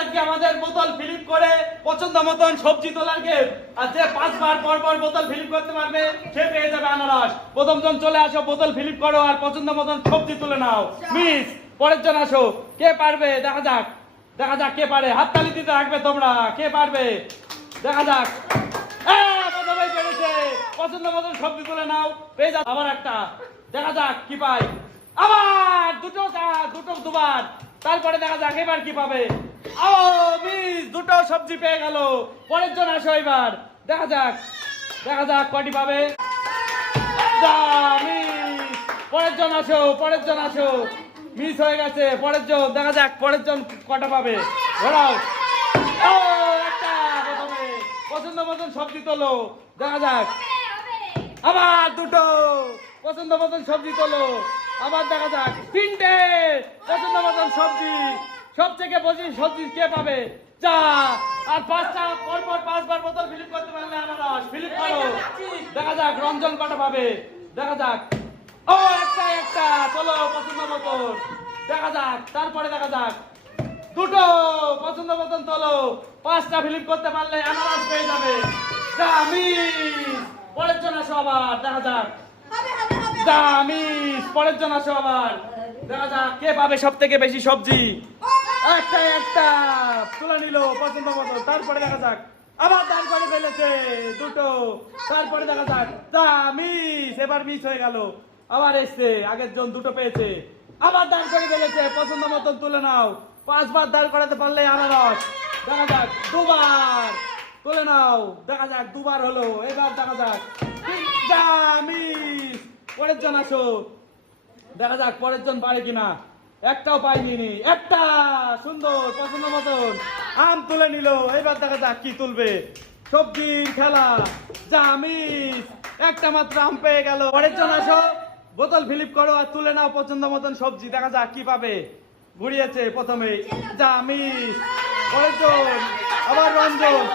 আজকে আমাদের বোতল ফিলিপ করে পছন্দ মতন সবজি তোলার গেম আর যে পাঁচবার পর পর বোতল ফিলিপ করতে পারবে, সে পেয়ে যাবে আনারস। প্রথম জন চলে আসো, বোতল ফিলিপ করো আর পছন্দ মতন সবজি তুলে নাও। মিস, পরের জন আসো। কে পারবে? দেখা যাক। দেখা যাক কে পারে। হাততালি দিতে থাকবে তোমরা। কে পারবে? দেখা যাক। পেরেছে। পছন্দ মতন সবজি তুলে নাও। পেয়ে যাও। আবার একটা। দেখা যাক কি পাই আবার দুটো দুটো দুবার। তারপরে দেখা যাক এবার কি পাবে। ও মিস দুটো সবজি পেয়ে গেল। পরের জন আসো এবার। দেখা যাক দেখা যাক কটি পাবে। পরের জন আসো, পরের জন আসো। মিস হয়ে গেছে, পরের জন। দেখা যাক, পরের জন কটা পাবে। ঘোরাও একটা পছন্দ মতন সবজি তোলো। দেখা যাক। আবার দুটো। পছন্দ মতন সবজি তোলো। আবার দেখা যাক। তিনটে। পছন্দ মতন সবজি। সব থেকে বেশি সবজি কে পাবে? চা আর পাঁচটা পর পর পাঁচবার বোতল ফিলিপ করতে পারলে আনারস ফিলিপ করো। দেখা যাক রঞ্জন কটা পাবে? দেখা যাক। ও একটা একটা। চলো পছন্দ মতন দেখা যাক তারপরে দেখা যাক। দুটো পছন্দ মতন তোলো। পাঁচটা ফিলিপ করতে পারলে আনারস পেয়ে যাবে। মিস! পরের জন আসো আবার। দেখা যাক। মিস! পরের জন আসো আবার। দেখা যাক কে পাবে সব থেকে বেশি সবজি? একটা একটা। তুলে নিল পছন্দ মতো। তারপরে দেখা যাক। আবার করে ফেলেছে দুটো। তারপরে দেখা যাক। যা মিস এবার মিস হয়ে গেল। আবার এসছে। আগের জন দুটো পেয়েছে। আবার দাঁড় করে ফেলেছে। পছন্দ মতন তুলে নাও। পাঁচবার দাঁড় করাতে পারলে আনারস। দেখা যাক, দুবার। তুলে নাও। দেখা যাক, দুবার হলো। এবার দেখা যাক। মিস পরের জন আসো। দেখা যাক, পরের জন পারে কিনা। একটাও পাইনি একটা! সুন্দর, পছন্দ মতন। আম তুলে নিল। এবার দেখা যাক কি তুলবে। সবজির খেলা, যা মিস। একটা মাত্র আম পেয়ে গেল। পরের জন আসো। বোতল ফিলিপ করো আর তুলে নাও পছন্দ মতন সবজি। দেখা যাক কি পাবে। ঘুরিয়েছে প্রথমে। যা মিস। পরের জন আবার রঞ্জন।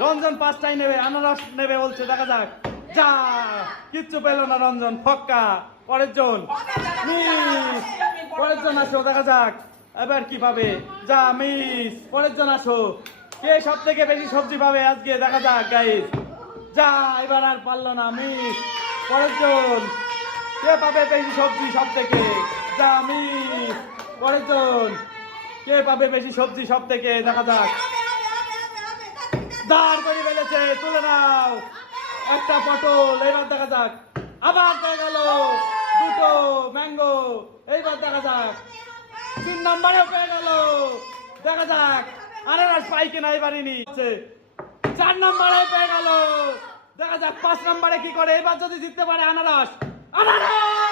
রঞ্জন পাঁচটাই নেবে, আনারস নেবে বলছে। দেখা যাক। যা! কিচ্ছু পেল না রঞ্জন। ফক্কা। পরের জন মিস। পরের জন আসো, দেখা যাক। এবার কি পাবে? যা, মিস। পরের জন আসো। কে সব থেকে বেশি সবজি পাবে আজকে? দেখা যাক যা, এবার আর পারল না, মিস। পরের জন। কে পাবে বেশি সবজি সব থেকে যা, মিস। পরের জন। কে পাবে বেশি সবজি সব থেকে দেখা যাক। দাঁড় করে ফেলেছে, তুলে নাও। একটা পটল, এবার দেখা যাক। আবার দেখা গেল। দুটো ম্যাঙ্গো এইবার দেখা যাক। তিন নম্বরে পেয়ে গেল। দেখা যাক আনারস পাই কিনা এবারই নিচ্ছে চার নম্বরে পেয়ে গেল। দেখা যাক, পাঁচ নম্বরে কি করে। এবার যদি জিততে পারে আনারস। আনারস!